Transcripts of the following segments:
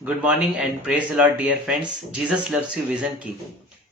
Good morning and praise the lord dear friends. Jesus loves you vision की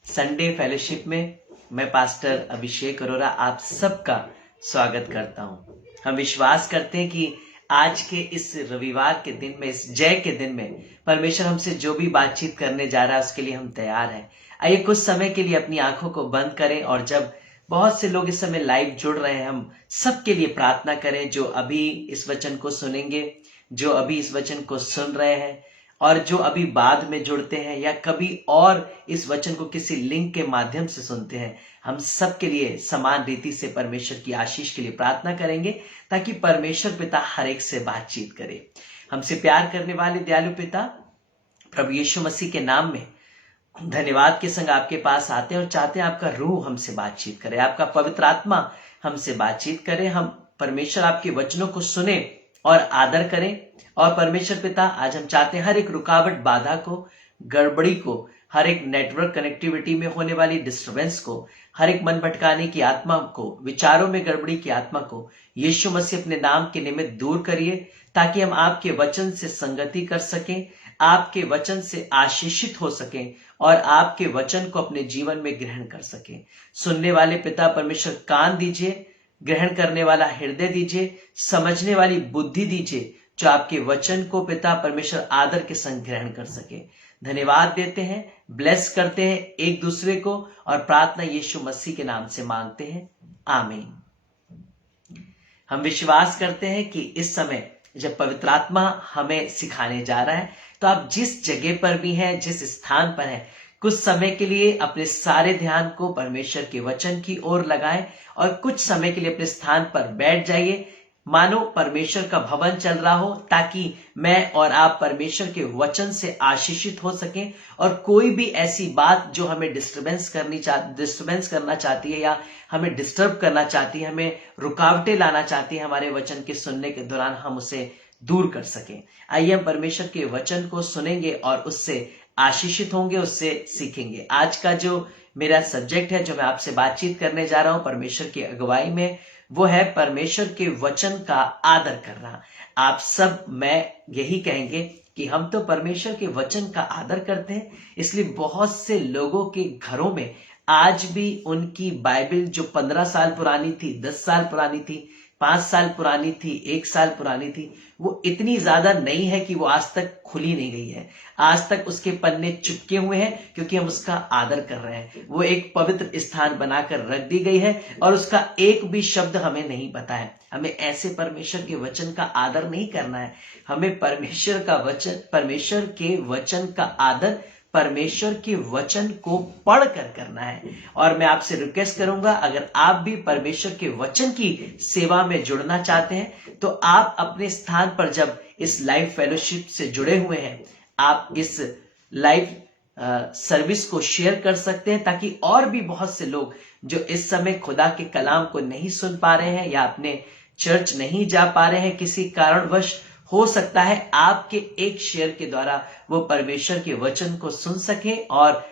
Sunday fellowship में मैं pastor अभिषेक अरोरा आप सबका स्वागत करता हूं। हम विश्वास करते हैं कि आज के इस रविवार के दिन में, इस जय के दिन में परमेश्वर हमसे जो भी बातचीत करने जा रहा है उसके लिए हम तैयार हैं। आइए कुछ समय के लिए अपनी आंखों को बंद करें और जब बहुत से लोग इस समय लाइव जुड़ रहे हैं, हम सबके लिए प्रार्थना करें जो अभी इस वचन को सुनेंगे, जो अभी इस वचन को सुन रहे हैं और जो अभी बाद में जुड़ते हैं या कभी और इस वचन को किसी लिंक के माध्यम से सुनते हैं। हम सबके लिए समान रीति से परमेश्वर की आशीष के लिए प्रार्थना करेंगे ताकि परमेश्वर पिता हर एक से बातचीत करे। हमसे प्यार करने वाले दयालु पिता प्रभु यीशु मसीह के नाम में धन्यवाद के संग आपके पास आते हैं और चाहते हैं आपका रूह हमसे बातचीत करे, आपका पवित्र आत्मा हमसे बातचीत करे। हम परमेश्वर आपके वचनों को सुने और आदर करें। और परमेश्वर पिता आज हम चाहते हैं हर एक रुकावट, बाधा को, गड़बड़ी को, हर एक नेटवर्क कनेक्टिविटी में होने वाली डिस्टर्बेंस को, हर एक मन भटकाने की आत्मा को, विचारों में गड़बड़ी की आत्मा को यीशु मसीह अपने नाम के निमित्त दूर करिए ताकि हम आपके वचन से संगति कर सकें, आपके वचन से आशीषित हो सकें और आपके वचन को अपने जीवन में ग्रहण कर सकें। सुनने वाले पिता परमेश्वर कान दीजिए, ग्रहण करने वाला हृदय दीजिए, समझने वाली बुद्धि दीजिए जो आपके वचन को पिता परमेश्वर आदर के संग ग्रहण कर सके। धन्यवाद देते हैं, ब्लेस करते हैं एक दूसरे को और प्रार्थना यीशु मसीह के नाम से मांगते हैं, आमीन। हम विश्वास करते हैं कि इस समय जब पवित्र आत्मा हमें सिखाने जा रहा है तो आप जिस जगह पर भी हैं, जिस स्थान पर हैं, कुछ समय के लिए अपने सारे ध्यान को परमेश्वर के वचन की ओर लगाएं और कुछ समय के लिए अपने स्थान पर बैठ जाइए, मानो परमेश्वर का भवन चल रहा हो, ताकि मैं और आप परमेश्वर के वचन से आशीषित हो सकें और कोई भी ऐसी बात जो हमें डिस्टर्बेंस करना चाहती है या हमें डिस्टर्ब करना चाहती है, हमें रुकावटें लाना चाहती है हमारे वचन के सुनने के दौरान, हम उसे दूर कर सकें। आइए हम परमेश्वर के वचन को सुनेंगे और उससे आशीषित होंगे, उससे सीखेंगे। आज का जो मेरा सब्जेक्ट है, जो मैं आपसे बातचीत करने जा रहा हूं परमेश्वर की अगुवाई में, वो है परमेश्वर के वचन का आदर करना। आप सब मैं यही कहेंगे कि हम तो परमेश्वर के वचन का आदर करते हैं, इसलिए बहुत से लोगों के घरों में आज भी उनकी बाइबल जो 15 साल पुरानी थी, 10 साल पुरानी थी, 5 साल पुरानी थी, 1 साल पुरानी थी, वो इतनी ज्यादा नई है कि वो आज तक खुली नहीं गई है। आज तक उसके पन्ने चिपके हुए हैं क्योंकि हम उसका आदर कर रहे हैं। वो एक पवित्र स्थान बनाकर रख दी गई है और उसका एक भी शब्द हमें नहीं पता है। हमें ऐसे परमेश्वर के वचन का आदर नहीं करना है। हमें परमेश्वर के वचन का आदर परमेश्वर के वचन को पढ़कर करना है। और मैं आपसे रिक्वेस्ट करूंगा, अगर आप भी परमेश्वर के वचन की सेवा में जुड़ना चाहते हैं तो आप अपने स्थान पर जब इस लाइव फेलोशिप से जुड़े हुए हैं, आप इस लाइव सर्विस को शेयर कर सकते हैं ताकि और भी बहुत से लोग जो इस समय खुदा के कलाम को नहीं सुन पा रहे हैं या अपने चर्च नहीं जा पा रहे हैं किसी कारणवश, हो सकता है आपके एक शेयर के द्वारा वो परमेश्वर के वचन को सुन सके और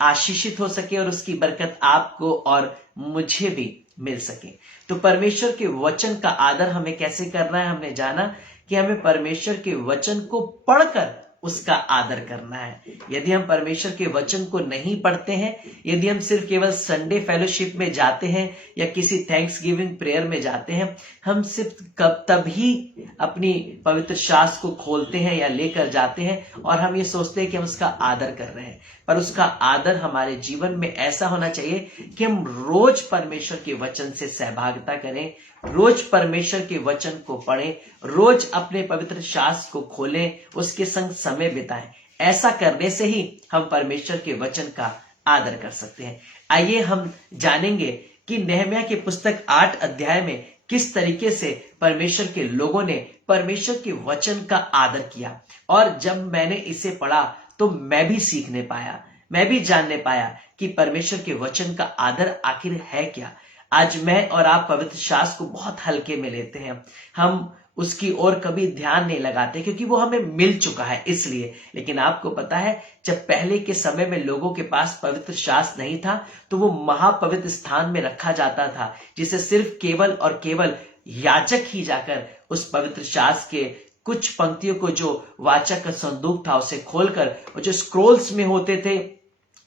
आशीषित हो सके और उसकी बरकत आपको और मुझे भी मिल सके। तो परमेश्वर के वचन का आदर हमें कैसे करना है, हमने जाना कि हमें परमेश्वर के वचन को पढ़कर उसका आदर करना है। यदि हम परमेश्वर के वचन को नहीं पढ़ते हैं, यदि हम सिर्फ केवल संडे फेलोशिप में जाते हैं या किसी थैंक्स गिविंग प्रेयर में जाते हैं, हम सिर्फ तभी अपनी पवित्र शास्त्र को खोलते हैं या लेकर जाते हैं और हम ये सोचते हैं कि हम उसका आदर कर रहे हैं। पर उसका आदर हमारे जीवन में ऐसा होना चाहिए कि हम रोज परमेश्वर के वचन से सहभागिता करें, रोज परमेश्वर के वचन को पढ़ें, रोज अपने पवित्र शास्त्र को खोलें, उसके संग समय बिताएं। ऐसा करने से ही हम परमेश्वर के वचन का आदर कर सकते हैं। आइए हम जानेंगे कि नहम्याह की पुस्तक 8 अध्याय में किस तरीके से परमेश्वर के लोगों ने परमेश्वर के वचन का आदर किया। और जब मैंने इसे पढ़ा तो मैं भी सीखने पाया, मैं भी जानने पाया कि परमेश्वर के वचन का आदर आखिर है क्या। आज मैं और आप पवित्र शास्त्र को बहुत हल्के में लेते हैं, हम उसकी ओर कभी ध्यान नहीं लगाते क्योंकि वो हमें मिल चुका है इसलिए। लेकिन आपको पता है, जब पहले के समय में लोगों के पास पवित्र शास्त्र नहीं था तो वो महापवित्र स्थान में रखा जाता था, जिसे सिर्फ केवल और केवल याजक ही जाकर उस पवित्र शास्त्र के कुछ पंक्तियों को जो वाचा का संदूक था उसे खोलकर और जो स्क्रोल्स में होते थे,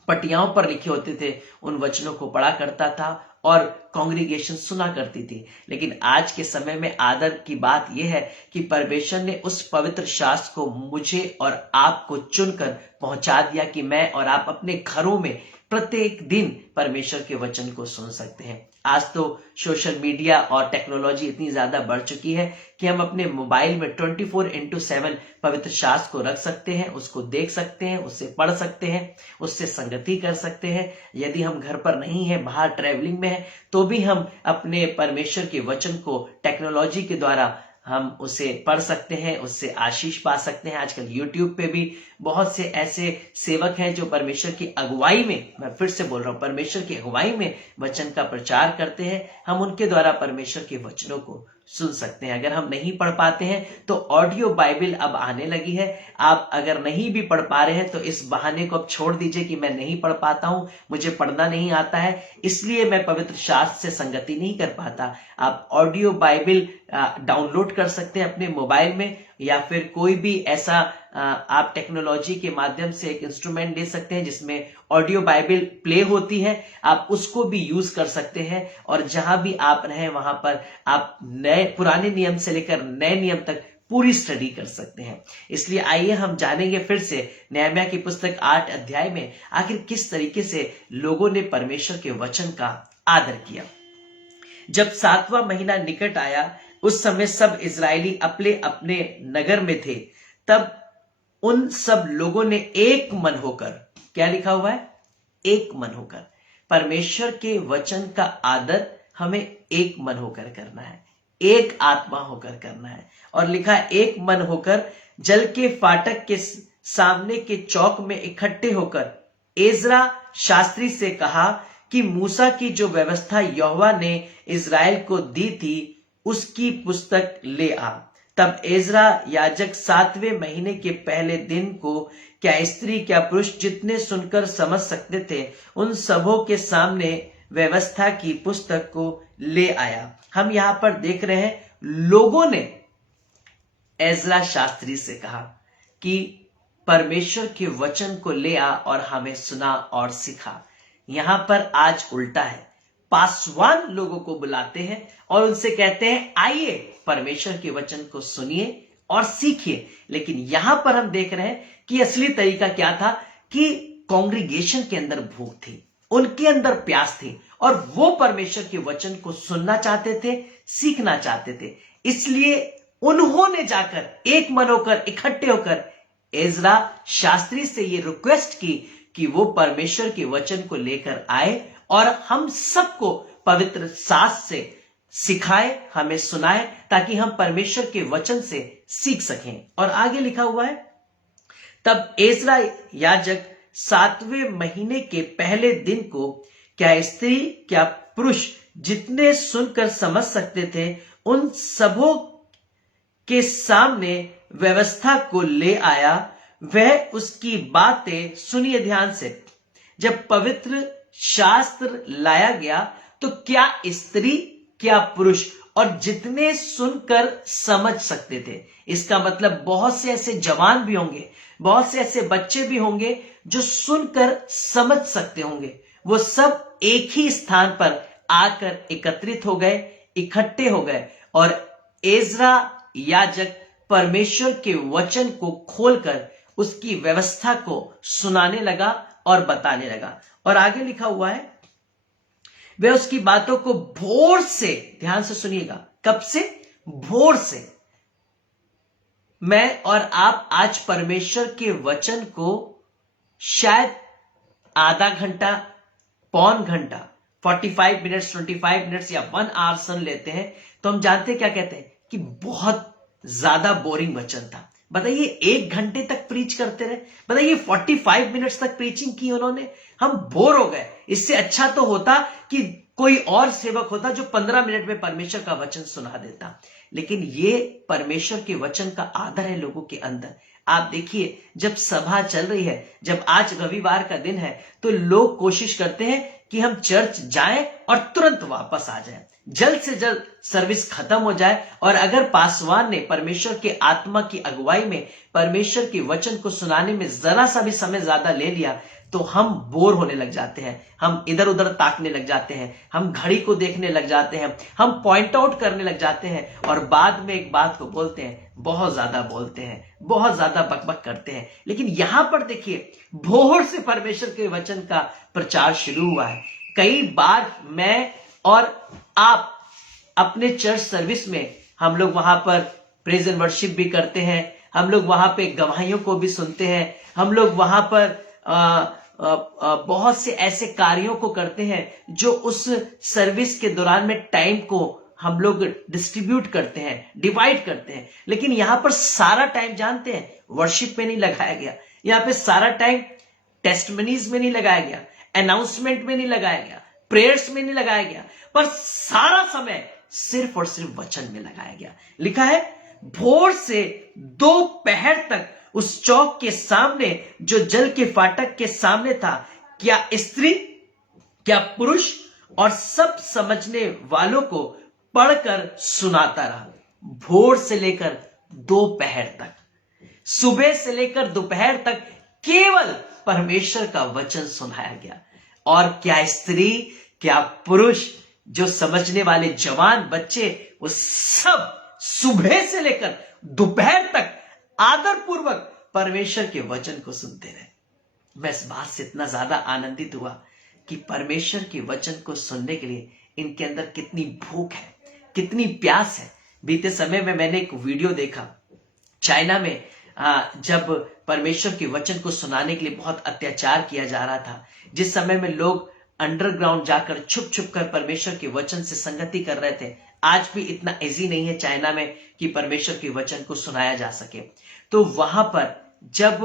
पटियाओं पर लिखे होते थे, उन वचनों को पढ़ा करता था और कांग्रीगेशन सुना करती थी। लेकिन आज के समय में आदर की बात यह है कि परमेश्वर ने उस पवित्र शास्त्र को मुझे और आपको चुनकर पहुंचा दिया कि मैं और आप अपने घरों में प्रत्येक दिन परमेश्वर के वचन को सुन सकते हैं। आज तो सोशल मीडिया और टेक्नोलॉजी इतनी ज्यादा बढ़ चुकी है कि हम अपने मोबाइल में 24/7 पवित्र शास्त्र को रख सकते हैं, उसको देख सकते हैं, उससे पढ़ सकते हैं, उससे संगति कर सकते हैं। यदि हम घर पर नहीं है, बाहर ट्रैवलिंग में है, तो भी हम अपने परमेश्वर के वचन को टेक्नोलॉजी के द्वारा हम उसे पढ़ सकते हैं, उससे आशीष पा सकते हैं। आजकल यूट्यूब पे भी बहुत से ऐसे सेवक हैं जो परमेश्वर की अगुवाई में, मैं फिर से बोल रहा हूं, परमेश्वर की अगुवाई में वचन का प्रचार करते हैं। हम उनके द्वारा परमेश्वर के वचनों को सुन सकते हैं। अगर हम नहीं पढ़ पाते हैं तो ऑडियो बाइबल अब आने लगी है। आप अगर नहीं भी पढ़ पा रहे हैं तो इस बहाने को अब छोड़ दीजिए कि मैं नहीं पढ़ पाता हूं, मुझे पढ़ना नहीं आता है, इसलिए मैं पवित्र शास्त्र से संगति नहीं कर पाता। आप ऑडियो बाइबल डाउनलोड कर सकते हैं अपने मोबाइल में, या फिर कोई भी ऐसा आप टेक्नोलॉजी के माध्यम से एक इंस्ट्रूमेंट दे सकते हैं जिसमें ऑडियो बाइबल प्ले होती है, आप उसको भी यूज कर सकते हैं। और जहां भी आप रहें वहां पर आप नए पुराने नियम से लेकर नए नियम तक पूरी स्टडी कर सकते हैं। इसलिए आइए हम जानेंगे फिर से नहम्याह की पुस्तक 8 अध्याय में आखिर किस तरीके से लोगों ने परमेश्वर के वचन का आदर किया। जब 7वां महीना निकट आया, उस समय सब इजरायली अपने अपने नगर में थे। तब उन सब लोगों ने एक मन होकर, क्या लिखा हुआ है, एक मन होकर, परमेश्वर के वचन का आदर हमें एक मन होकर करना है, एक आत्मा होकर करना है। और लिखा है एक मन होकर जल के फाटक के सामने के चौक में इकट्ठे होकर एजरा शास्त्री से कहा कि मूसा की जो व्यवस्था यहोवा ने इजराइल को दी थी उसकी पुस्तक ले आ। तब एजरा याजक 7वें महीने के पहले दिन को क्या स्त्री क्या पुरुष जितने सुनकर समझ सकते थे उन सबों के सामने व्यवस्था की पुस्तक को ले आया। हम यहां पर देख रहे हैं लोगों ने एजरा शास्त्री से कहा कि परमेश्वर के वचन को ले आ और हमें सुना और सिखा। यहां पर आज उल्टा है, पासवान लोगों को बुलाते हैं और उनसे कहते हैं आइए परमेश्वर के वचन को सुनिए और सीखिए। लेकिन यहां पर हम देख रहे हैं कि असली तरीका क्या था कि कांग्रीगेशन के अंदर भूख थी, उनके अंदर प्यास थी और वो परमेश्वर के वचन को सुनना चाहते थे, सीखना चाहते थे। इसलिए उन्होंने जाकर एक मन होकर इकट्ठे होकर एजरा शास्त्री से ये रिक्वेस्ट की कि वो परमेश्वर के वचन को लेकर आए और हम सबको पवित्र शास्त्र से सिखाए, हमें सुनाए, ताकि हम परमेश्वर के वचन से सीख सकें। और आगे लिखा हुआ है तब एजरा याजक 7वें महीने के पहले दिन को क्या स्त्री क्या पुरुष जितने सुनकर समझ सकते थे उन सबों के सामने व्यवस्था को ले आया। वह उसकी बातें सुनिए ध्यान से। जब पवित्र शास्त्र लाया गया तो क्या स्त्री क्या पुरुष और जितने सुनकर समझ सकते थे, इसका मतलब बहुत से ऐसे जवान भी होंगे, बहुत से ऐसे बच्चे भी होंगे जो सुनकर समझ सकते होंगे। वो सब एक ही स्थान पर आकर एकत्रित हो गए, इकट्ठे हो गए और एजरा याजक परमेश्वर के वचन को खोलकर उसकी व्यवस्था को सुनाने लगा और बताने लगा। और आगे लिखा हुआ है वे उसकी बातों को भोर से, ध्यान से सुनिएगा, कब से, भोर से। मैं और आप आज परमेश्वर के वचन को शायद आधा घंटा, पौन घंटा, 45 मिनट्स, 25 मिनट्स या 1 आवर सुन लेते हैं तो हम जानते क्या कहते हैं कि बहुत ज्यादा बोरिंग वचन था। बताइए 1 घंटे तक प्रीच करते रहे, बताइए 45 मिनट्स तक प्रीचिंग की उन्होंने, हम बोर हो गए। इससे अच्छा तो होता कि कोई और सेवक होता जो 15 मिनट में परमेश्वर का वचन सुना देता। लेकिन ये परमेश्वर के वचन का आदर है लोगों के अंदर। आप देखिए जब सभा चल रही है, जब आज रविवार का दिन है तो लोग कोशिश करते हैं कि हम चर्च जाएं और तुरंत वापस आ जाएं, जल्द से जल्द सर्विस खत्म हो जाए। और अगर पासवान ने परमेश्वर के आत्मा की अगुवाई में परमेश्वर के वचन को सुनाने में जरा सा भी समय ज्यादा ले लिया तो हम बोर होने लग जाते हैं, हम इधर उधर ताकने लग जाते हैं, हम घड़ी को देखने लग जाते हैं, हम पॉइंट आउट करने लग जाते हैं और बाद में एक बात को बोलते हैं, बहुत ज्यादा बोलते हैं, बहुत ज्यादा बकबक करते हैं। लेकिन यहां पर देखिए, भोर से परमेश्वर के वचन का प्रचार शुरू हुआ है। कई बार मैं और आप अपने चर्च सर्विस में हम लोग वहां पर प्रेज एंड वर्शिप भी करते हैं, हम लोग वहां पे गवाहियों को भी सुनते हैं, हम लोग वहां पर बहुत से ऐसे कार्यों को करते हैं जो उस सर्विस के दौरान में टाइम को हम लोग डिस्ट्रीब्यूट करते हैं, डिवाइड करते हैं। लेकिन यहां पर सारा टाइम जानते हैं वर्शिप में नहीं लगाया गया, यहां पे सारा टाइम टेस्टमनीज में नहीं लगाया गया, अनाउंसमेंट में नहीं लगाया गया, प्रेयर्स में नहीं लगाया गया, पर सारा समय सिर्फ और सिर्फ वचन में लगाया गया। लिखा है भोर से दोपहर तक उस चौक के सामने जो जल के फाटक के सामने था, क्या स्त्री क्या पुरुष और सब समझने वालों को पढ़कर सुनाता रहा। भोर से लेकर दोपहर तक, सुबह से लेकर दोपहर तक केवल परमेश्वर का वचन सुनाया गया। और क्या स्त्री क्या पुरुष, जो समझने वाले जवान बच्चे, वो सब सुबह से लेकर दोपहर तक आदर पूर्वक परमेश्वर के वचन को सुनते रहे। मैं इस बात से इतना ज्यादा आनंदित हुआ कि परमेश्वर के वचन को सुनने के लिए इनके अंदर कितनी भूख है, कितनी प्यास है। बीते समय में मैंने एक वीडियो देखा, चाइना में जब परमेश्वर के वचन को सुनाने के लिए बहुत अत्याचार किया जा रहा था, जिस समय में लोग अंडरग्राउंड जाकर छुप छुप कर परमेश्वर के वचन से संगति कर रहे थे। आज भी इतना इजी नहीं है चाइना में कि परमेश्वर के वचन को सुनाया जा सके। तो वहां पर जब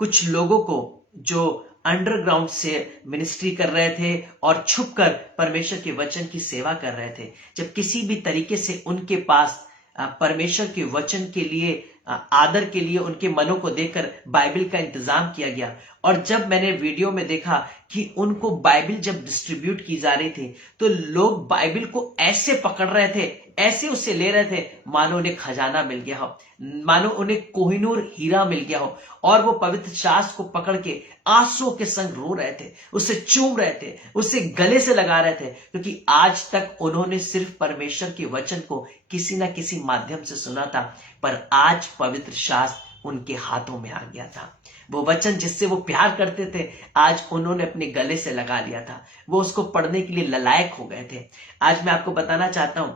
कुछ लोगों को जो अंडरग्राउंड से मिनिस्ट्री कर रहे थे और छुपकर परमेश्वर के वचन की सेवा कर रहे थे, जब किसी भी तरीके से उनके पास परमेश्वर के वचन के लिए आदर के लिए उनके मनों को देखकर बाइबल का इंतजाम किया गया, और जब मैंने वीडियो में देखा कि उनको बाइबल जब डिस्ट्रीब्यूट की जा रही थी तो लोग बाइबल को ऐसे पकड़ रहे थे, ऐसे उसे ले रहे थे मानो उन्हें खजाना मिल गया हो, मानो उन्हें कोहिनूर हीरा मिल गया हो, और वो पवित्र शास्त्र को पकड़ के आंसुओं के संग रो रहे थे, उसे चूम रहे थे, उसे गले से लगा रहे थे, क्योंकि आज तक उन्होंने सिर्फ परमेश्वर के वचन को किसी ना किसी माध्यम से सुना था, पर आज पवित्र शास्त्र उनके हाथों में आ गया था। वो वचन जिससे वो प्यार करते थे आज उन्होंने अपने गले से लगा लिया था, वो उसको पढ़ने के लिए ललायक हो गए थे। आज मैं आपको बताना चाहता हूं,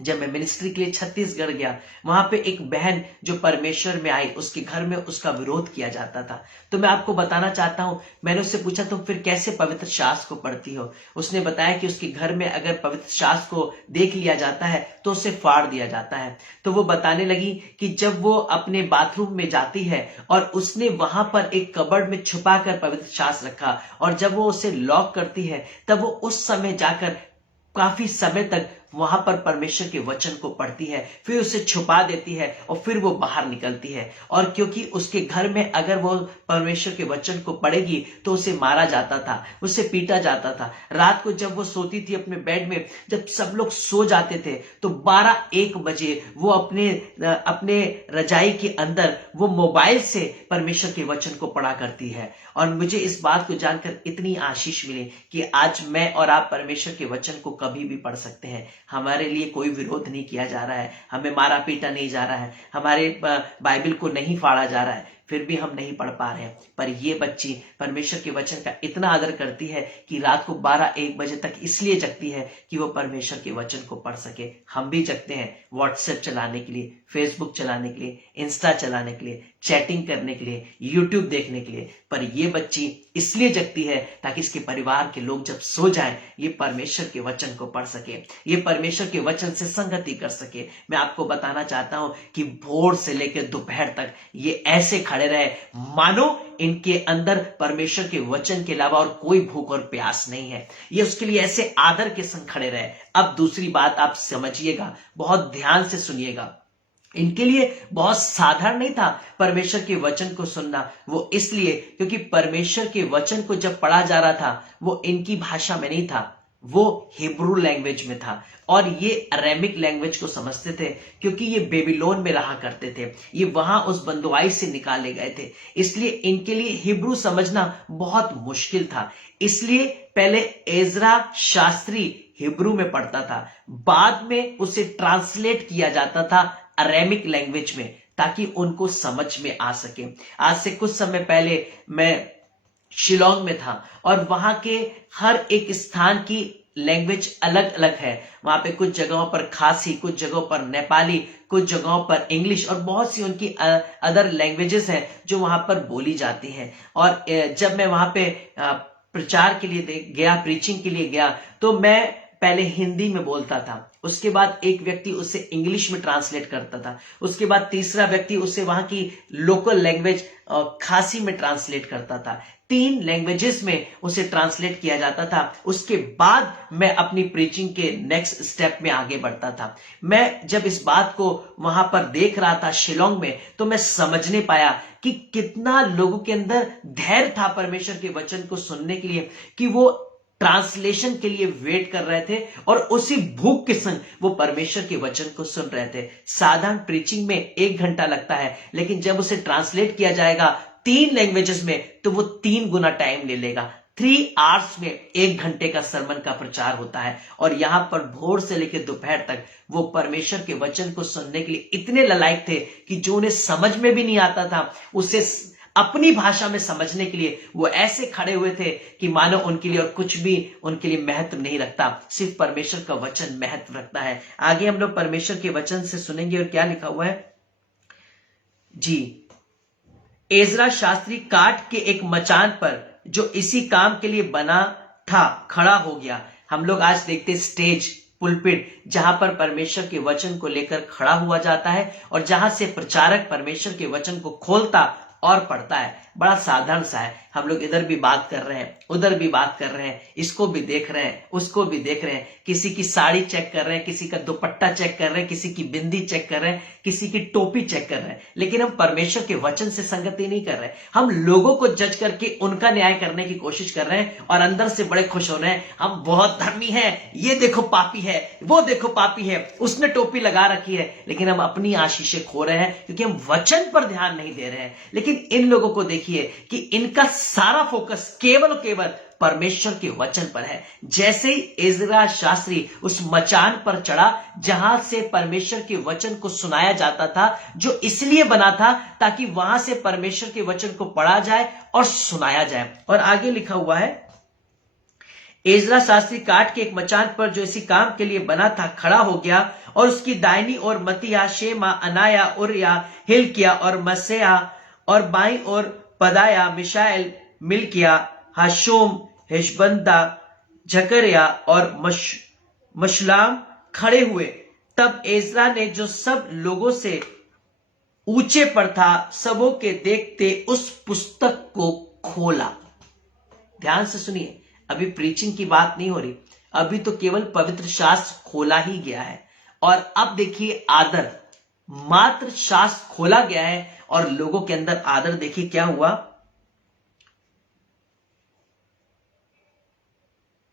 जब मैं मिनिस्ट्री के लिए छत्तीसगढ़ गया, वहां पे एक बहन जो परमेश्वर में आई, उसके घर में उसका विरोध किया जाता था। तो मैं आपको बताना चाहता हूं, मैंने उससे पूछा तुम फिर कैसे पवित्र शास्त्र को पढ़ती हो। उसने बताया कि उसके घर में अगर पवित्र शास्त्र को देख लिया जाता है तो उसे फाड़ दिया जाता है। तो वो बताने लगी कि जब वो अपने बाथरूम में जाती है और उसने वहां पर एक कबर्ड में छुपा कर पवित्र शास्त्र रखा, और जब वो उसे लॉक करती है तब वो उस समय जाकर काफी समय तक वहां पर परमेश्वर के वचन को पढ़ती है, फिर उसे छुपा देती है और फिर वो बाहर निकलती है। और क्योंकि उसके घर में अगर वो परमेश्वर के वचन को पढ़ेगी तो उसे मारा जाता था, उसे पीटा जाता था। रात को जब वो सोती थी अपने बेड में, जब सब लोग सो जाते थे तो 12-1 बजे वो अपने रजाई के अंदर वो मोबाइल से परमेश्वर के वचन को पढ़ा करती है। और मुझे इस बात को जानकर इतनी आशीष मिली कि आज मैं और आप परमेश्वर के वचन को कभी भी पढ़ सकते हैं। हमारे लिए कोई विरोध नहीं किया जा रहा है, हमें मारा पीटा नहीं जा रहा है, हमारे बाइबल को नहीं फाड़ा जा रहा है, फिर भी हम नहीं पढ़ पा रहे हैं। पर ये बच्ची परमेश्वर के वचन का इतना आदर करती है कि रात को 12-1 बजे तक इसलिए जगती है कि वो परमेश्वर के वचन को पढ़ सके। हम भी जगते हैं व्हाट्सएप चलाने के लिए, फेसबुक चलाने के लिए, इंस्टा चलाने के लिए, चैटिंग करने के लिए, यूट्यूब देखने के लिए, पर ये बच्ची इसलिए जगती है ताकि इसके परिवार के लोग जब सो जाएं ये परमेश्वर के वचन को पढ़ सके, ये परमेश्वर के वचन से संगति कर सके। मैं आपको बताना चाहता हूं कि भोर से लेकर दोपहर तक ये ऐसे खड़े रहे मानो इनके अंदर परमेश्वर के वचन के अलावा और कोई भूख और प्यास नहीं है। ये उसके लिए ऐसे आदर के संग खड़े रहे। अब दूसरी बात आप समझिएगा, बहुत ध्यान से सुनिएगा। इनके लिए बहुत साधारण नहीं था परमेश्वर के वचन को सुनना। वो इसलिए क्योंकि परमेश्वर के वचन को जब पढ़ा जा रहा था वो इनकी भाषा में नहीं था, वो हिब्रू लैंग्वेज में था। और ये अरेमिक लैंग्वेज को समझते थे क्योंकि ये बेबीलोन में रहा करते थे, ये वहां उस बंदुआई से निकाले गए थे, इसलिए इनके लिए हिब्रू समझना बहुत मुश्किल था। इसलिए पहले एजरा शास्त्री हिब्रू में पढ़ता था, बाद में उसे ट्रांसलेट किया जाता था अरेमिक लैंग्वेज में ताकि उनको समझ में आ सके। आज से कुछ समय पहले मैं शिलोंग में था और वहां के हर एक स्थान की लैंग्वेज अलग अलग है। वहां पे कुछ जगहों पर खासी, कुछ जगहों पर नेपाली, कुछ जगहों पर इंग्लिश और बहुत सी उनकी अदर लैंग्वेजेस हैं जो वहां पर बोली जाती हैं। और जब मैं वहां पे प्रचार के लिए गया, प्रीचिंग के लिए गया, तो मैं पहले हिंदी में बोलता था, उसके बाद एक व्यक्ति उसे इंग्लिश में ट्रांसलेट करता था, उसके बाद तीसरा व्यक्ति उसे वहां की लोकल लैंग्वेज खासी में ट्रांसलेट करता था। 3 लैंग्वेजेस में उसे ट्रांसलेट किया जाता था। उसके बाद मैं अपनी प्रीचिंग के नेक्स्ट स्टेप में आगे बढ़ता था। मैं जब इस बात को वहां पर देख रहा था शिलोंग में, तो मैं समझने पाया कि कितना लोगों के अंदर धैर्य था परमेश्वर के वचन को सुनने के लिए, कि वो ट्रांसलेशन के लिए वेट कर रहे थे और उसी भूख के संग वो परमेश्वर के वचन को सुन रहे थे। साधारण प्रीचिंग में 1 घंटा लगता है, लेकिन जब उसे ट्रांसलेट किया जाएगा 3 लैंग्वेजेस में तो वो 3 गुना टाइम ले लेगा। 3 आवर्स में 1 घंटे का सरमन का प्रचार होता है। और यहां पर भोर से लेकर दोपहर तक वो परमेश्वर के वचन को सुनने के लिए इतने ललायक थे कि जो उन्हें समझ में भी नहीं आता था उसे अपनी भाषा में समझने के लिए वो ऐसे खड़े हुए थे कि मानो उनके लिए और कुछ भी उनके लिए महत्व नहीं रखता, सिर्फ परमेश्वर का वचन महत्व रखता है। आगे हम लोग परमेश्वर के वचन से सुनेंगे और क्या लिखा हुआ है जी। एजरा शास्त्री काठ के एक मचान पर जो इसी काम के लिए बना था खड़ा हो गया। हम लोग आज देखते स्टेज, पुलपिट, जहां पर परमेश्वर के वचन को लेकर खड़ा हुआ जाता है और जहां से प्रचारक परमेश्वर के वचन को खोलता और पढ़ता है। बड़ा साधारण सा है। हम लोग इधर भी बात कर रहे हैं, उधर भी बात कर रहे हैं, इसको भी देख रहे हैं, उसको भी देख रहे हैं, किसी की साड़ी चेक कर रहे हैं, किसी का दुपट्टा चेक कर रहे हैं, किसी की बिंदी चेक कर रहे हैं, किसी की टोपी चेक कर रहे हैं, लेकिन हम परमेश्वर के वचन से संगति नहीं कर रहे। हम लोगों को जज करके उनका न्याय करने की कोशिश कर रहे हैं और अंदर से बड़े खुश हो रहे हैं, हम बहुत धर्मी हैं, ये देखो पापी है, वो देखो पापी है, उसने टोपी लगा रखी है, लेकिन हम अपनी आशीषें खो रहे हैं क्योंकि हम वचन पर ध्यान नहीं दे रहे हैं। लेकिन इन लोगों को देखिए कि इनका सारा फोकस केवल और केवल परमेश्वर के वचन पर है। जैसे ही एजरा शास्त्री उस मचान पर चढ़ा जहां से परमेश्वर के वचन को सुनाया जाता था, जो इसलिए बना था ताकि वहां से परमेश्वर के वचन को पढ़ा जाए और सुनाया जाए। और आगे लिखा हुआ है, एजरा शास्त्री काठ के एक मचान पर जो इसी काम के लिए बना था खड़ा हो गया और उसकी दाहिनी ओर मतिया, शेमा, अनाया, उरिया, हिल्किया और मसेया और बाई ओर पदाया, मिशाएल, मिल्किया, हाशुम, हिशबंदा, जकरिया और मशुलाम खड़े हुए। तब एजरा ने जो सब लोगों से ऊंचे पर था सबों के देखते उस पुस्तक को खोला। ध्यान से सुनिए, अभी प्रीचिंग की बात नहीं हो रही, अभी तो केवल पवित्र शास्त्र खोला ही गया है। और अब देखिए आदर, मात्र शास्त्र खोला गया है और लोगों के अंदर आदर। देखिए क्या हुआ,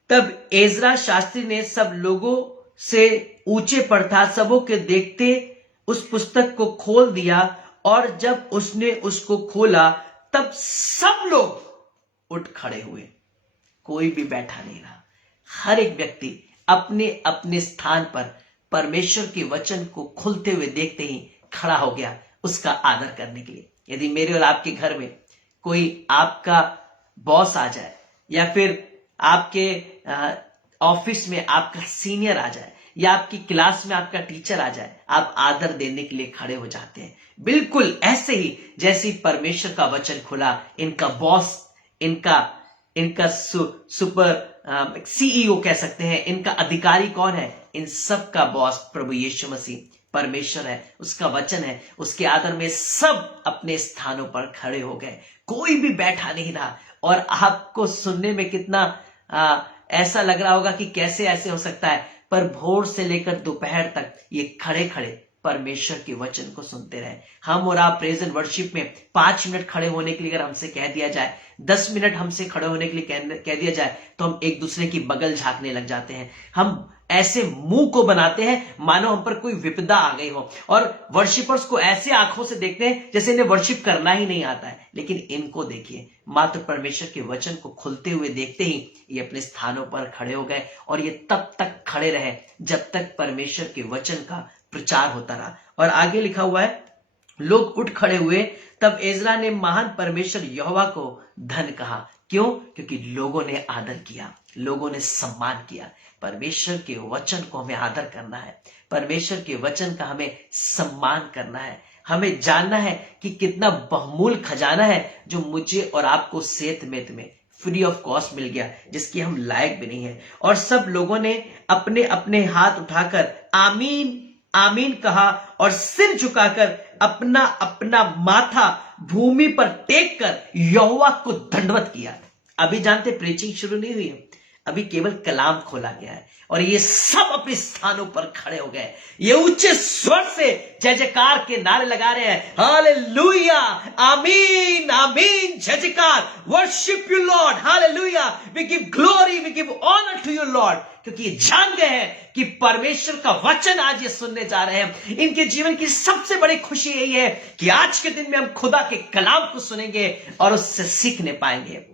तब एजरा शास्त्री ने सब लोगों से ऊंचे पर था सबों के देखते उस पुस्तक को खोल दिया और जब उसने उसको खोला तब सब लोग उठ खड़े हुए, कोई भी बैठा नहीं रहा। हर एक व्यक्ति अपने अपने स्थान पर परमेश्वर के वचन को खुलते हुए देखते ही खड़ा हो गया उसका आदर करने के लिए। यदि मेरे और आपके घर में कोई आपका बॉस आ जाए या फिर आपके ऑफिस में आपका सीनियर आ जाए या आपकी क्लास में आपका टीचर आ जाए, आप आदर देने के लिए खड़े हो जाते हैं। बिल्कुल ऐसे ही जैसे परमेश्वर का वचन खुला, इनका बॉस, इनका सुपर सीईओ कह सकते हैं, इनका अधिकारी कौन है? इन सब का बॉस प्रभु यीशु मसीह परमेश्वर है, उसका वचन है। उसके आदर में सब अपने स्थानों पर खड़े हो गए, कोई भी बैठा नहीं रहा। और आपको सुनने में कितना ऐसा लग रहा होगा कि कैसे ऐसे हो सकता है, पर भोर से लेकर दोपहर तक ये खड़े खड़े परमेश्वर के वचन को सुनते रहे। हम और आप प्रेज एंड वर्शिप में 5 मिनट खड़े होने के लिए अगर हमसे कह दिया जाए, 10 मिनट हमसे खड़े होने के लिए कह दिया जाए, तो हम एक दूसरे की बगल झांकने लग जाते हैं। हम ऐसे मुंह को बनाते हैं मानो हम पर कोई विपदा आ गई हो, और वर्शिपर्स को ऐसे आंखों से देखते हैं जैसे इन्हें वर्शिप करना ही नहीं आता है। लेकिन इनको देखिए, मात्र परमेश्वर के वचन को खुलते हुए देखते ही ये अपने स्थानों पर खड़े हो गए, और ये तब तक खड़े रहे जब तक परमेश्वर के वचन का प्रचार होता रहा। और आगे लिखा हुआ है, लोग उठ खड़े हुए, तब एजरा ने महान परमेश्वर यहोवा को धन कहा। क्यों? क्योंकि लोगों ने आदर किया, लोगों ने सम्मान किया। परमेश्वर के वचन को हमें आदर करना है, परमेश्वर के वचन का हमें सम्मान करना है। हमें जानना है कि कितना बहुमूल्य खजाना है जो मुझे और आपको सेहत में फ्री ऑफ कॉस्ट मिल गया, जिसकी हम लायक भी नहीं है। और सब लोगों ने अपने अपने हाथ उठाकर आमीन आमीन कहा, और सिर झुकाकर अपना अपना माथा भूमि पर टेक कर यहोवा को दंडवत किया। अभी जानते प्रीचिंग शुरू नहीं हुई है, अभी केवल कलाम खोला गया है, और ये सब अपने स्थानों पर खड़े हो गए। ये ऊंचे स्वर से जय जयकार के नारे लगा रहे हैं, हालेलुया, आमीन आमीन, जय जयकार, worship you lord, hallelujah, we give glory, we give honour to you lord. क्योंकि ये जान गए हैं कि परमेश्वर का वचन आज ये सुनने जा रहे हैं। इनके जीवन की सबसे बड़ी खुशी यही है कि आज के दिन में हम खुदा के कलाम को सुनेंगे और उससे सीखने पाएंगे।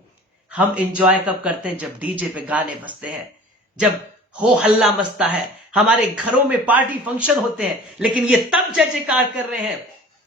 हम एंजॉय कब करते हैं? जब डीजे पे गाने बजते हैं, जब हो हल्ला मचता है, हमारे घरों में पार्टी फंक्शन होते हैं। लेकिन ये तब जय जयकार कर रहे हैं,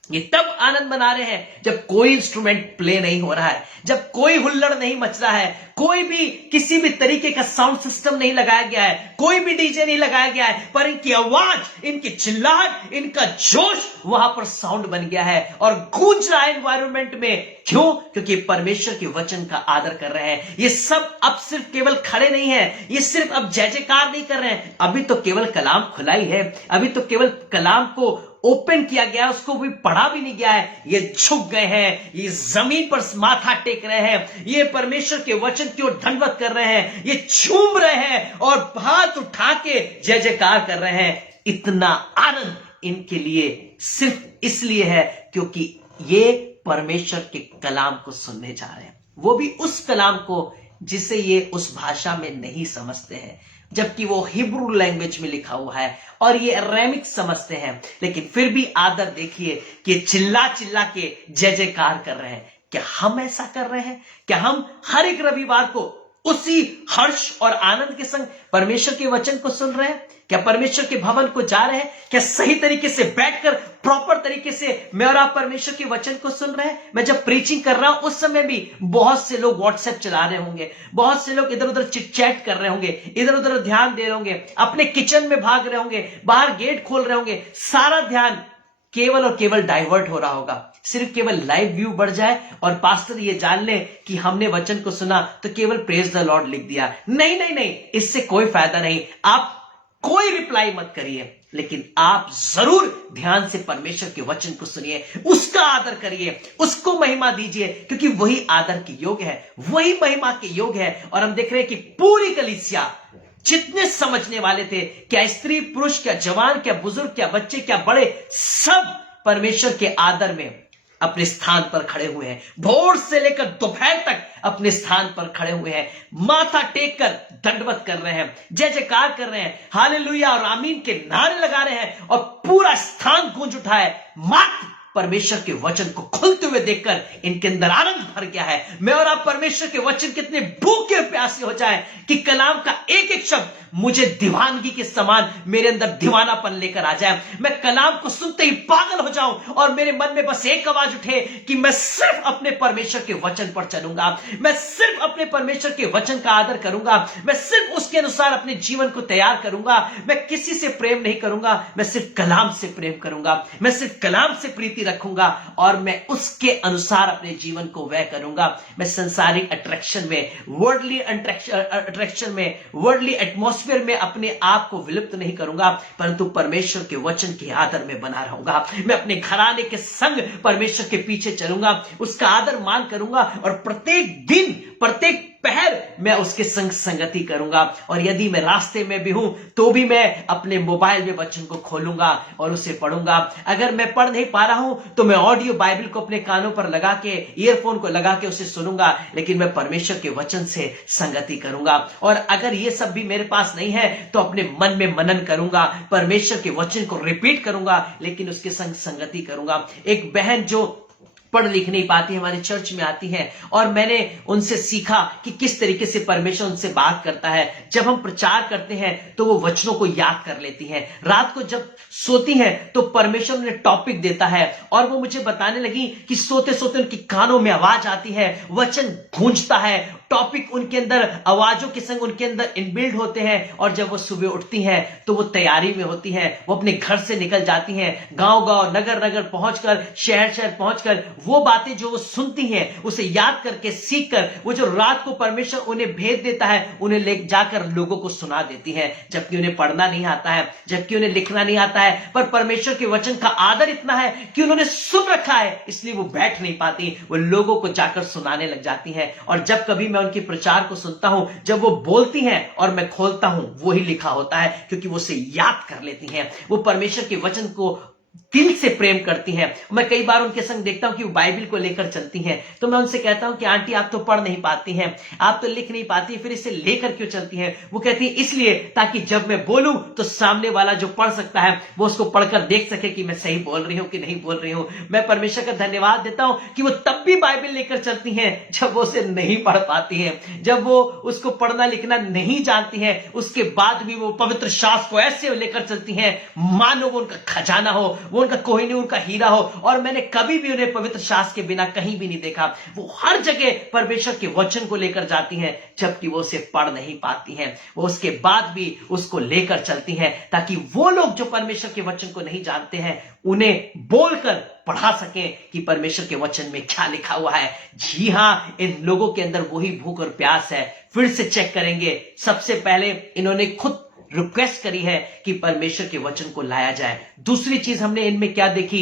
ये तब आनंद मना रहे हैं जब कोई इंस्ट्रूमेंट प्ले नहीं हो रहा है, जब कोई हुल्लड़ नहीं मच रहा है, कोई भी किसी भी तरीके का साउंड सिस्टम नहीं लगाया गया है, कोई भी डीजे नहीं लगाया गया है, पर इनकी आवाज, इनकी चिल्लाहट, इनका जोश वहां पर साउंड बन गया है और गूंज रहा है एनवायरमेंट में। क्यों? क्योंकि परमेश्वर के वचन का आदर कर रहे हैं। ये सब अब सिर्फ केवल खड़े नहीं है, ये सिर्फ अब जय जयकार नहीं कर रहे हैं, अभी तो केवल कलाम खुला ही है, अभी तो केवल कलाम को ओपन किया गया है, उसको भी पढ़ा भी नहीं गया है। ये झुक गए हैं, ये जमीन पर माथा टेक रहे हैं, ये परमेश्वर के वचन की ओर दंडवत कर रहे हैं, ये झूम रहे हैं और हाथ उठा के जय जयकार कर रहे हैं। इतना आनंद इनके लिए सिर्फ इसलिए है क्योंकि ये परमेश्वर के कलाम को सुनने जा रहे हैं, वो भी उस कलाम को जिसे ये उस भाषा में नहीं समझते हैं, जबकि वो हिब्रू लैंग्वेज में लिखा हुआ है और ये अरेमिक समझते हैं। लेकिन फिर भी आदर देखिए कि चिल्ला चिल्ला के जय जयकार कर रहे हैं। क्या हम ऐसा कर रहे हैं? क्या हम हर एक रविवार को उसी हर्ष और आनंद के संग परमेश्वर के वचन को सुन रहे हैं? क्या परमेश्वर के भवन को जा रहे हैं? क्या सही तरीके से बैठकर प्रॉपर तरीके से मैं और आप परमेश्वर के वचन को सुन रहे हैं? मैं जब प्रीचिंग कर रहा हूं उस समय भी बहुत से लोग व्हाट्सएप चला रहे होंगे, बहुत से लोग इधर उधर चिट चैट कर रहे होंगे, इधर उधर ध्यान दे रहे होंगे, अपने किचन में भाग रहे होंगे, बाहर गेट खोल रहे होंगे, सारा ध्यान केवल और केवल डाइवर्ट हो रहा होगा। सिर्फ केवल लाइव व्यू बढ़ जाए और पास्टर ये जान ले कि हमने वचन को सुना तो केवल प्रेज द लॉर्ड लिख दिया। नहीं नहीं नहीं, इससे कोई फायदा नहीं। आप कोई रिप्लाई मत करिए, लेकिन आप जरूर ध्यान से परमेश्वर के वचन को सुनिए, उसका आदर करिए, उसको महिमा दीजिए, क्योंकि वही आदर के योग्य है, वही महिमा के योग्य है। और हम देख रहे हैं कि पूरी कलीसिया, जितने समझने वाले थे, क्या स्त्री पुरुष, क्या जवान, क्या बुजुर्ग, क्या बच्चे, क्या बड़े, सब परमेश्वर के आदर में अपने स्थान पर खड़े हुए हैं। भोर से लेकर दोपहर तक अपने स्थान पर खड़े हुए हैं, माथा टेक कर दंडवत कर रहे हैं, जय जयकार कर रहे हैं, हालेलुया और आमीन के नारे लगा रहे हैं, और पूरा स्थान गूंज उठा है। मात्र परमेश्वर के वचन को खुलते हुए देखकर इनके अंदर आनंद भर गया है। मैं और आप परमेश्वर के वचन कितने भूखे और प्यासे हो जाएं कि कलाम का एक एक शब्द मुझे दीवानगी के समान मेरे अंदर दीवानापन लेकर आ जाए। मैं कलाम को सुनते ही पागल हो जाऊं और मेरे मन में बस एक आवाज उठे कि मैं सिर्फ अपने परमेश्वर के वचन पर चलूंगा, मैं सिर्फ अपने परमेश्वर के वचन का आदर करूंगा, मैं सिर्फ उसके अनुसार अपने जीवन को तैयार करूंगा। मैं किसी से प्रेम नहीं करूंगा, मैं सिर्फ कलाम से प्रेम करूंगा, मैं सिर्फ कलाम से प्रीति रखूंगा और मैं उसके अनुसार अपने जीवन को व्यय करूंगा। मैं संसारिक अट्रैक्शन में, वर्ल्डली अट्रैक्शन में, वर्ल्डली एटमॉस्फेयर में अपने आप को विलुप्त नहीं करूंगा, परंतु परमेश्वर के वचन के आदर में बना रहूंगा। मैं अपने घराने के संग परमेश्वर के पीछे चलूंगा, उसका आदर मान करूंगा और प्रत्येक दिन, प्रत्येक पहर मैं उसके संग संगति करूंगा। और यदि मैं रास्ते में भी हूं तो भी मैं अपने मोबाइल में वचन को खोलूंगा और उसे पढ़ूंगा। अगर मैं पढ़ नहीं पा रहा हूं तो मैं ऑडियो बाइबल को अपने कानों पर लगा के, ईयरफोन को लगा के उसे सुनूंगा, लेकिन मैं परमेश्वर के वचन से संगति करूंगा। और अगर ये सब भी मेरे पास नहीं है तो अपने मन में मनन करूंगा, परमेश्वर के वचन को रिपीट करूंगा, लेकिन उसके संग संगति करूंगा। एक बहन जो पढ़ लिख नहीं पाती हमारे चर्च में आती है और मैंने उनसे सीखा कि किस तरीके से परमेश्वर उनसे बात करता है। जब हम प्रचार करते हैं तो वो वचनों को याद कर लेती हैं। रात को जब सोती हैं तो परमेश्वर उन्हें टॉपिक देता है और वो मुझे बताने लगी कि सोते सोते उनकी कानों में आवाज आती है, वचन गूंजता है, टॉपिक उनके अंदर आवाजों के संग उनके अंदर इनबिल्ड होते हैं। और जब वो सुबह उठती हैं तो वो तैयारी में होती हैं, वो अपने घर से निकल जाती हैं, गांव गांव, नगर नगर पहुंचकर, शहर शहर पहुंचकर वो बातें जो वो सुनती हैं उसे याद करके, सीख कर, वो जो रात को परमेश्वर उन्हें भेज देता है उन्हें ले जाकर लोगों को सुना देती हैं। जबकि उन्हें पढ़ना नहीं आता है, जबकि उन्हें लिखना नहीं आता है, पर परमेश्वर के वचन का आदर इतना है कि उन्होंने सुन रखा है, इसलिए वो बैठ नहीं पाती, वो लोगों को जाकर सुनाने लग जाती हैं। और जब कभी मैं उनके प्रचार को सुनता हूं, जब वो बोलती हैं और मैं खोलता हूं, वही लिखा होता है, क्योंकि वो उसे याद कर लेती हैं। वो परमेश्वर के वचन को दिल से प्रेम करती हैं। मैं कई बार उनके संग देखता हूं कि वो बाइबल को लेकर चलती हैं, तो मैं उनसे कहता हूं कि आंटी आप तो पढ़ नहीं पाती हैं, आप तो लिख नहीं पाती, फिर इसे लेकर क्यों चलती हैं? वो कहती है इसलिए ताकि जब मैं बोलूं तो सामने वाला जो पढ़ सकता है वो उसको पढ़कर देख सके कि मैं सही बोल रही हूं कि नहीं बोल रही हूं। मैं परमेश्वर का धन्यवाद देता हूं कि वो तब भी बाइबल लेकर चलती हैं जब वो उसे नहीं पढ़ पाती हैं, जब वो उसको पढ़ना लिखना नहीं जानती हैं, उसके बाद भी वो पवित्र शास्त्र को ऐसे लेकर चलती हैं मानो वो उनका खजाना हो, वो उनका कोहिनूर, उनका हीरा हो। और मैंने कभी भी उन्हें पवित्र शास्त्र के बिना कहीं भी नहीं देखा। वो हर जगह परमेश्वर के वचन को लेकर जाती हैं, जबकि वो उसे पढ़ नहीं पाती हैं। वो उसके बाद भी उसको लेकर चलती हैं ताकि वो लोग जो परमेश्वर के वचन को नहीं जानते हैं उन्हें बोलकर पढ़ा सकें कि परमेश्वर के वचन में क्या लिखा हुआ है। जी हां, इन लोगों के अंदर वही भूख और प्यास है। फिर से चेक करेंगे। सबसे पहले इन्होंने खुद रिक्वेस्ट करी है कि परमेश्वर के वचन को लाया जाए। दूसरी चीज हमने इनमें क्या देखी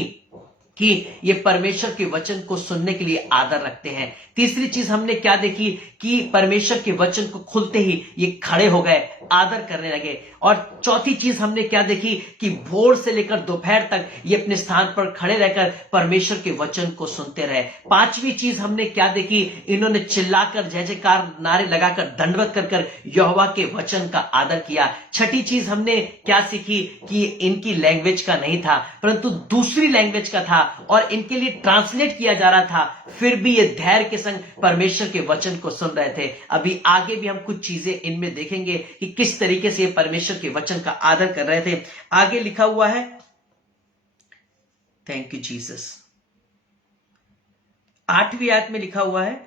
कि ये परमेश्वर के वचन को सुनने के लिए आदर रखते हैं। तीसरी चीज हमने क्या देखी कि परमेश्वर के वचन को खुलते ही ये खड़े हो गए, आदर करने लगे। और चौथी चीज हमने क्या देखी कि भोर से लेकर दोपहर तक ये अपने स्थान पर खड़े रहकर परमेश्वर के वचन को सुनते रहे। पांचवी चीज हमने क्या देखी, इन्होंने चिल्लाकर, जय जयकार, नारे लगाकर, दंडवत कर कर यहोवा के वचन का आदर किया। छठी चीज हमने क्या सीखी कि इनकी लैंग्वेज का नहीं था परंतु दूसरी लैंग्वेज का था और इनके लिए ट्रांसलेट किया जा रहा था, फिर भी ये धैर्य के संग परमेश्वर के वचन को सुन रहे थे। अभी आगे भी हम कुछ चीजें इनमें देखेंगे कि किस तरीके से ये परमेश्वर के वचन का आदर कर रहे थे। आगे लिखा हुआ है, थैंक यू जीसस, 8वीं आयत में लिखा हुआ है,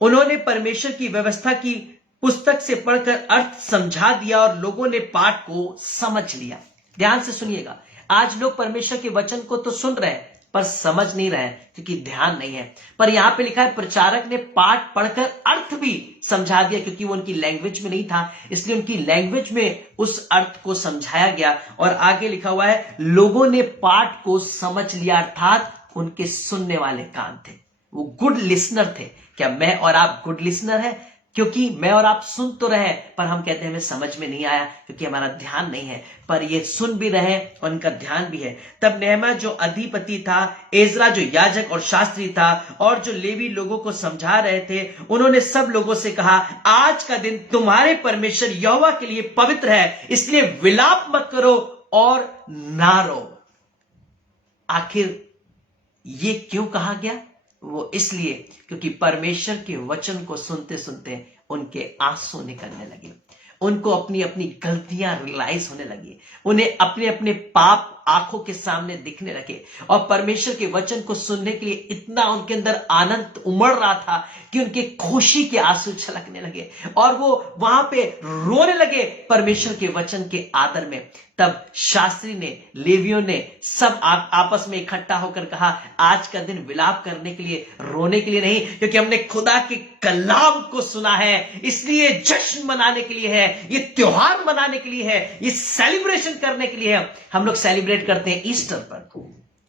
उन्होंने परमेश्वर की व्यवस्था की पुस्तक से पढ़कर अर्थ समझा दिया और लोगों ने पाठ को समझ लिया। ध्यान से सुनिएगा, आज लोग परमेश्वर के वचन को तो सुन रहे हैं पर समझ नहीं रहे क्योंकि ध्यान नहीं है। पर यहां पे लिखा है प्रचारक ने पाठ पढ़कर अर्थ भी समझा दिया, क्योंकि वो उनकी लैंग्वेज में नहीं था इसलिए उनकी लैंग्वेज में उस अर्थ को समझाया गया। और आगे लिखा हुआ है लोगों ने पाठ को समझ लिया, अर्थात उनके सुनने वाले कान थे, वो गुड लिसनर थे। क्या मैं और आप गुड लिसनर है? क्योंकि मैं और आप सुन तो रहे पर हम कहते हैं हमें समझ में नहीं आया क्योंकि हमारा ध्यान नहीं है। पर ये सुन भी रहे और उनका ध्यान भी है। तब नेहमा जो अधिपति था, एजरा जो याजक और शास्त्री था और जो लेवी लोगों को समझा रहे थे, उन्होंने सब लोगों से कहा, आज का दिन तुम्हारे परमेश्वर यहोवा के लिए पवित्र है, इसलिए विलाप मत करो और ना रो। आखिर ये क्यों कहा गया? वो इसलिए क्योंकि परमेश्वर के वचन को सुनते सुनते उनके आंसू निकलने लगे, उनको अपनी अपनी गलतियां रियलाइज होने लगी, उन्हें अपने अपने पाप आंखों के सामने दिखने लगे और परमेश्वर के वचन को सुनने के लिए इतना उनके अंदर आनंद उमड़ रहा था कि उनके खुशी के आंसू छलकने लगे और वो वहां पे रोने लगे परमेश्वर के वचन के आदर में। तब शास्त्री ने, लेवियों ने सब आपस में इकट्ठा होकर कहा, आज का दिन विलाप करने के लिए, रोने के लिए नहीं, क्योंकि हमने खुदा के कलाम को सुना है, इसलिए जश्न मनाने के लिए है, ये त्योहार मनाने के लिए है, ये सेलिब्रेशन करने के लिए है। हम लोग सेलिब्रेट करते हैं ईस्टर पर,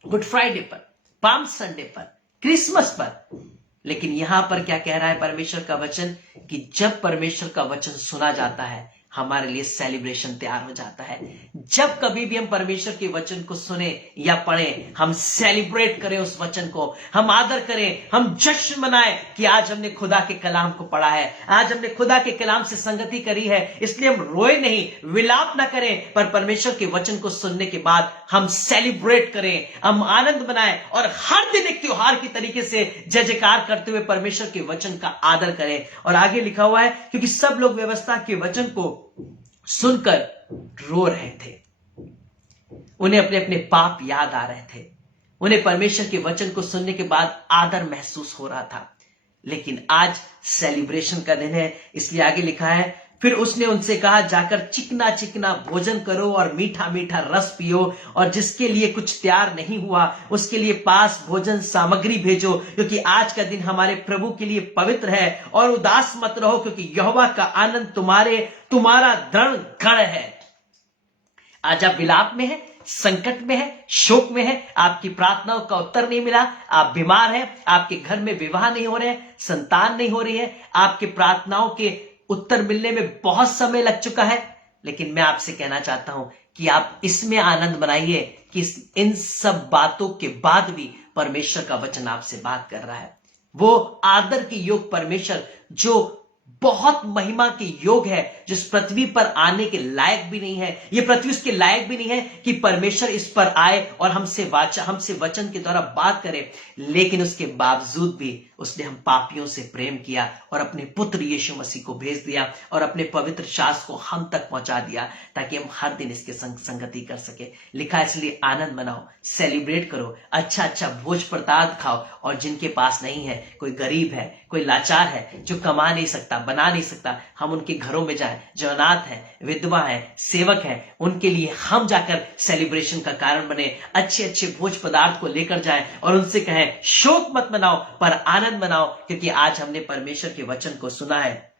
गुड फ्राइडे पर, पाम संडे पर, क्रिसमस पर, लेकिन यहां पर क्या कह रहा है परमेश्वर का वचन कि जब परमेश्वर का वचन सुना जाता है हमारे लिए सेलिब्रेशन तैयार हो जाता है। जब कभी भी हम परमेश्वर के वचन को सुने या पढ़ें, हम सेलिब्रेट करें उस वचन को, हम आदर करें, हम जश्न मनाएं कि आज हमने खुदा के कलाम को पढ़ा है, आज हमने खुदा के कलाम से संगति करी है। इसलिए हम रोए नहीं, विलाप ना करें, पर परमेश्वर के वचन को सुनने के बाद हम सेलिब्रेट करें, हम आनंद मनाएं और हर दिन एक त्योहार की तरीके से जय जयकार करते हुए परमेश्वर के वचन का आदर करें। और आगे लिखा हुआ है क्योंकि सब लोग व्यवस्था के वचन को सुनकर रो रहे थे, उन्हें अपने अपने पाप याद आ रहे थे, उन्हें परमेश्वर के वचन को सुनने के बाद आदर महसूस हो रहा था। लेकिन आज सेलिब्रेशन का दिन है, इसलिए आगे लिखा है फिर उसने उनसे कहा जाकर चिकना चिकना भोजन करो और मीठा मीठा रस पियो, और जिसके लिए कुछ तैयार नहीं हुआ उसके लिए पास भोजन सामग्री भेजो, क्योंकि आज का दिन हमारे प्रभु के लिए पवित्र है। और उदास मत रहो, क्योंकि यहोवा का आनंद तुम्हारा दृढ़ गढ़ है। आज आप विलाप में है, संकट में है, शोक में है, आपकी प्रार्थनाओं का उत्तर नहीं मिला, आप बीमार हैं, आपके घर में विवाह नहीं हो रहे हैं, संतान नहीं हो रही है, आपकी प्रार्थनाओं के उत्तर मिलने में बहुत समय लग चुका है। लेकिन मैं आपसे कहना चाहता हूं कि आप इसमें आनंद मनाइए कि इन सब बातों के बाद भी परमेश्वर का वचन आपसे बात कर रहा है। वो आदर के योग परमेश्वर जो बहुत महिमा के योग है, जिस पृथ्वी पर आने के लायक भी नहीं है, ये पृथ्वी उसके लायक भी नहीं है कि परमेश्वर इस पर आए और हमसे वचन के द्वारा बात करे। लेकिन उसके बावजूद भी उसने हम पापियों से प्रेम किया और अपने पुत्र यीशु मसीह को भेज दिया और अपने पवित्र शास्त्र को हम तक पहुंचा दिया, ताकि हम हर दिन इसके संगति कर सके। लिखा है इसलिए आनंद मनाओ, सेलिब्रेट करो, अच्छा अच्छा भोज पदार्थ खाओ। और जिनके पास नहीं है, कोई गरीब है, कोई लाचार है, जो कमा नहीं सकता, बना नहीं सकता, हम उनके घरों में जाएं, जो अनाथ है, विधवा है, सेवक है, उनके लिए हम जाकर सेलिब्रेशन का कारण बने, अच्छे अच्छे भोज पदार्थ को लेकर जाएं और उनसे कहें शोक मत मनाओ पर आनंद मनाओ, क्योंकि आज हमने परमेश्वर के वचन को सुना है।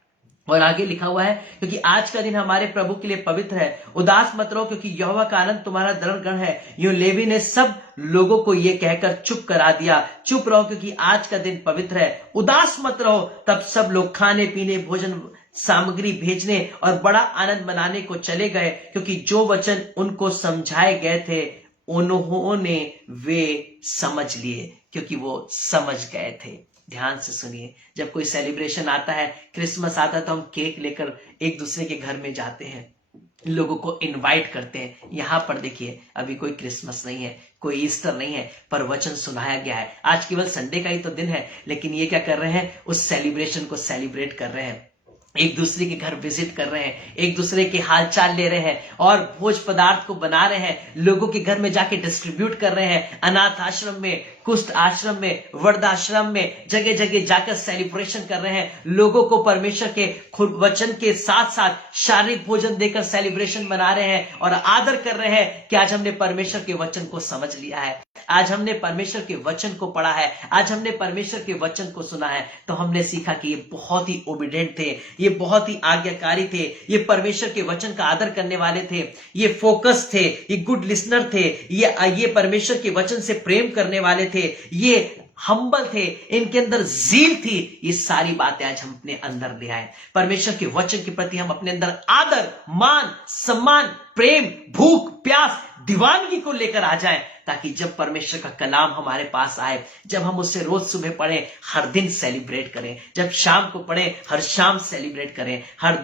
और आगे लिखा हुआ है क्योंकि आज का दिन हमारे प्रभु के लिए पवित्र है। उदास मत रहो, क्योंकि यहोवा का आनंद तुम्हारा दृढ़ गढ़ है। यूं लेवी ने सब लोगों को यह कहकर चुप करा दिया, चुप रहो क्योंकि आज का दिन पवित्र है। उदास मत रहो। तब सब लोग खाने पीने, भोजन सामग्री भेजने और बड़ा आनंद मनाने को चले गए, क्योंकि जो वचन उनको समझाए गए थे उन्होंने वे समझ लिए, क्योंकि वो समझ गए थे। ध्यान से सुनिए, जब कोई सेलिब्रेशन आता है, क्रिसमस आता है, तो हम केक लेकर एक दूसरे के घर में जाते हैं, लोगों को इनवाइट करते हैं। यहां पर देखिए अभी कोई क्रिसमस नहीं है, कोई ईस्टर नहीं है, पर वचन सुनाया गया है। आज केवल संडे का ही तो दिन है, लेकिन ये क्या कर रहे हैं, उस सेलिब्रेशन को सेलिब्रेट कर रहे हैं, एक दूसरे के घर विजिट कर रहे हैं, एक दूसरे के हालचाल ले रहे हैं और भोज पदार्थ को बना रहे हैं, लोगों के घर में जाके डिस्ट्रीब्यूट कर रहे हैं। अनाथ आश्रम में, कुष्ठ आश्रम में, वृद्धाश्रम में, जगह जगह जाकर सेलिब्रेशन कर रहे हैं। लोगों को परमेश्वर के वचन के साथ साथ शारीरिक भोजन देकर सेलिब्रेशन मना रहे हैं और आदर कर रहे हैं कि आज हमने परमेश्वर के वचन को समझ लिया है, आज हमने परमेश्वर के वचन को पढ़ा है, आज हमने परमेश्वर के वचन को सुना है। तो हमने सीखा कि ये बहुत ही ओबीडेंट थे, ये बहुत ही आज्ञाकारी थे, ये परमेश्वर के वचन का आदर करने वाले थे, ये फोकस थे, ये गुड लिसनर थे, ये परमेश्वर के वचन से प्रेम करने वाले थे, ये हम्बल थे, इनके अंदर जील थी। ये सारी बातें आज हम अपने अंदर ले आए। परमेश्वर के वचन के प्रति हम अपने अंदर आदर, मान, सम्मान, प्रेम, भूख, प्यास, दीवानगी को लेकर आ जाएं, ताकि जब परमेश्वर का कलाम हमारे पास आए, जब हम उससे रोज सुबह पढ़ें, हर दिन सेलिब्रेट करें, जब शाम को पढ़ें, हर शाम सेलिब्रेट करें,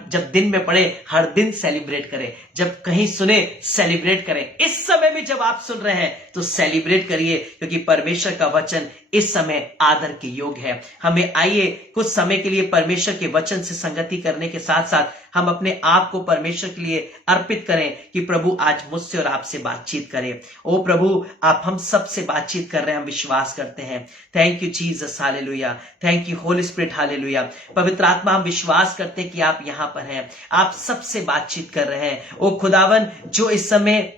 जब दिन में पढ़ें, हर दिन सेलिब्रेट करें, जब कहीं सुने सेलिब्रेट करें। इस समय भी जब आप सुन रहे हैं तो सेलिब्रेट करिए, क्योंकि परमेश्वर का वचन इस समय आदर के योग है। हमें आइए कुछ समय के लिए परमेश्वर के वचन से संगति करने के साथ साथ हम अपने आप को परमेश्वर के लिए अर्पित करें कि प्रभु आज मुझसे और आपसे बातचीत करें। ओ प्रभु, आप हम सब से बातचीत कर रहे हैं, हम विश्वास करते हैं। Thank you Jesus, hallelujah. Thank you Holi spirit, hallelujah. पवित्र आत्मा, हम विश्वास करते हैं कि आप यहां पर हैं, आप सबसे बातचीत कर रहे हैं। ओ खुदावन, जो इस समय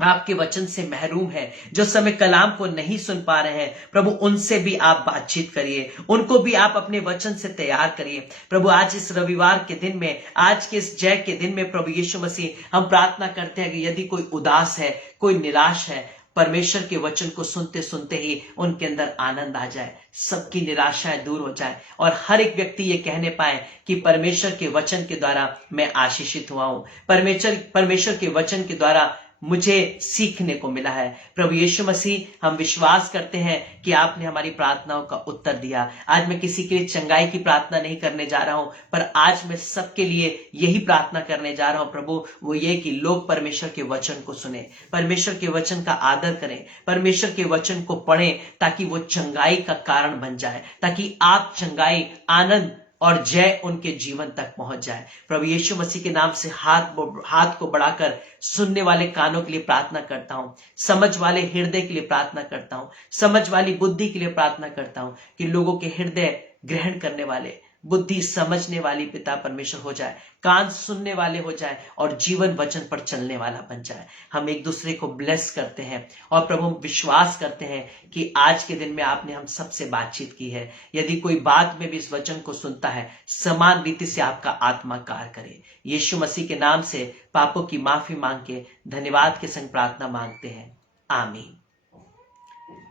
आपके वचन से महरूम है, जो समय कलाम को नहीं सुन पा रहे हैं, प्रभु उनसे भी आप बातचीत करिए, उनको भी आप अपने वचन से तैयार करिए। प्रभु आज इस रविवार के दिन में, आज के इस जय के दिन में, प्रभु यीशु मसीह, हम प्रार्थना करते हैं कि यदि कोई उदास है, कोई निराश है, परमेश्वर के वचन को सुनते सुनते ही उनके अंदर आनंद आ जाए, सबकी निराशाएं दूर हो जाए और हर एक व्यक्ति ये कहने पाए कि परमेश्वर के वचन के द्वारा मैं आशीषित हुआ हूं, परमेश्वर के वचन के द्वारा मुझे सीखने को मिला है। प्रभु यीशु मसीह, हम विश्वास करते हैं कि आपने हमारी प्रार्थनाओं का उत्तर दिया। आज मैं किसी के लिए चंगाई की प्रार्थना नहीं करने जा रहा हूं, पर आज मैं सबके लिए यही प्रार्थना करने जा रहा हूं प्रभु, वो ये कि लोग परमेश्वर के वचन को सुने, परमेश्वर के वचन का आदर करें, परमेश्वर के वचन को पढ़ें, ताकि वो चंगाई का कारण बन जाए, ताकि आप चंगाई, आनंद और जय उनके जीवन तक पहुंच जाए। प्रभु यीशु मसीह के नाम से हाथ को बढ़ाकर सुनने वाले कानों के लिए प्रार्थना करता हूं, समझ वाले हृदय के लिए प्रार्थना करता हूं, समझ वाली बुद्धि के लिए प्रार्थना करता हूं कि लोगों के हृदय ग्रहण करने वाले, बुद्धि समझने वाली पिता परमेश्वर हो जाए, कान सुनने वाले हो जाए और जीवन वचन पर चलने वाला बन जाए। हम एक दूसरे को ब्लेस करते हैं और प्रभु विश्वास करते हैं कि आज के दिन में आपने हम सबसे बातचीत की है। यदि कोई बात में भी इस वचन को सुनता है, समान रीति से आपका आत्मा कार्य करे। यीशु मसीह के नाम से पापों की माफी मांग के धन्यवाद के संग प्रार्थना मांगते हैं, आमीन।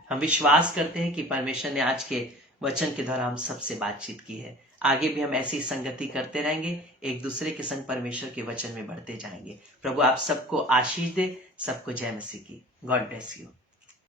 हम विश्वास करते हैं कि परमेश्वर ने आज के वचन के द्वारा हम सबसे बातचीत की है। आगे भी हम ऐसी संगति करते रहेंगे, एक दूसरे के संग परमेश्वर के वचन में बढ़ते जाएंगे। प्रभु आप सबको आशीष दे, सबको जय मसीह की। God bless you.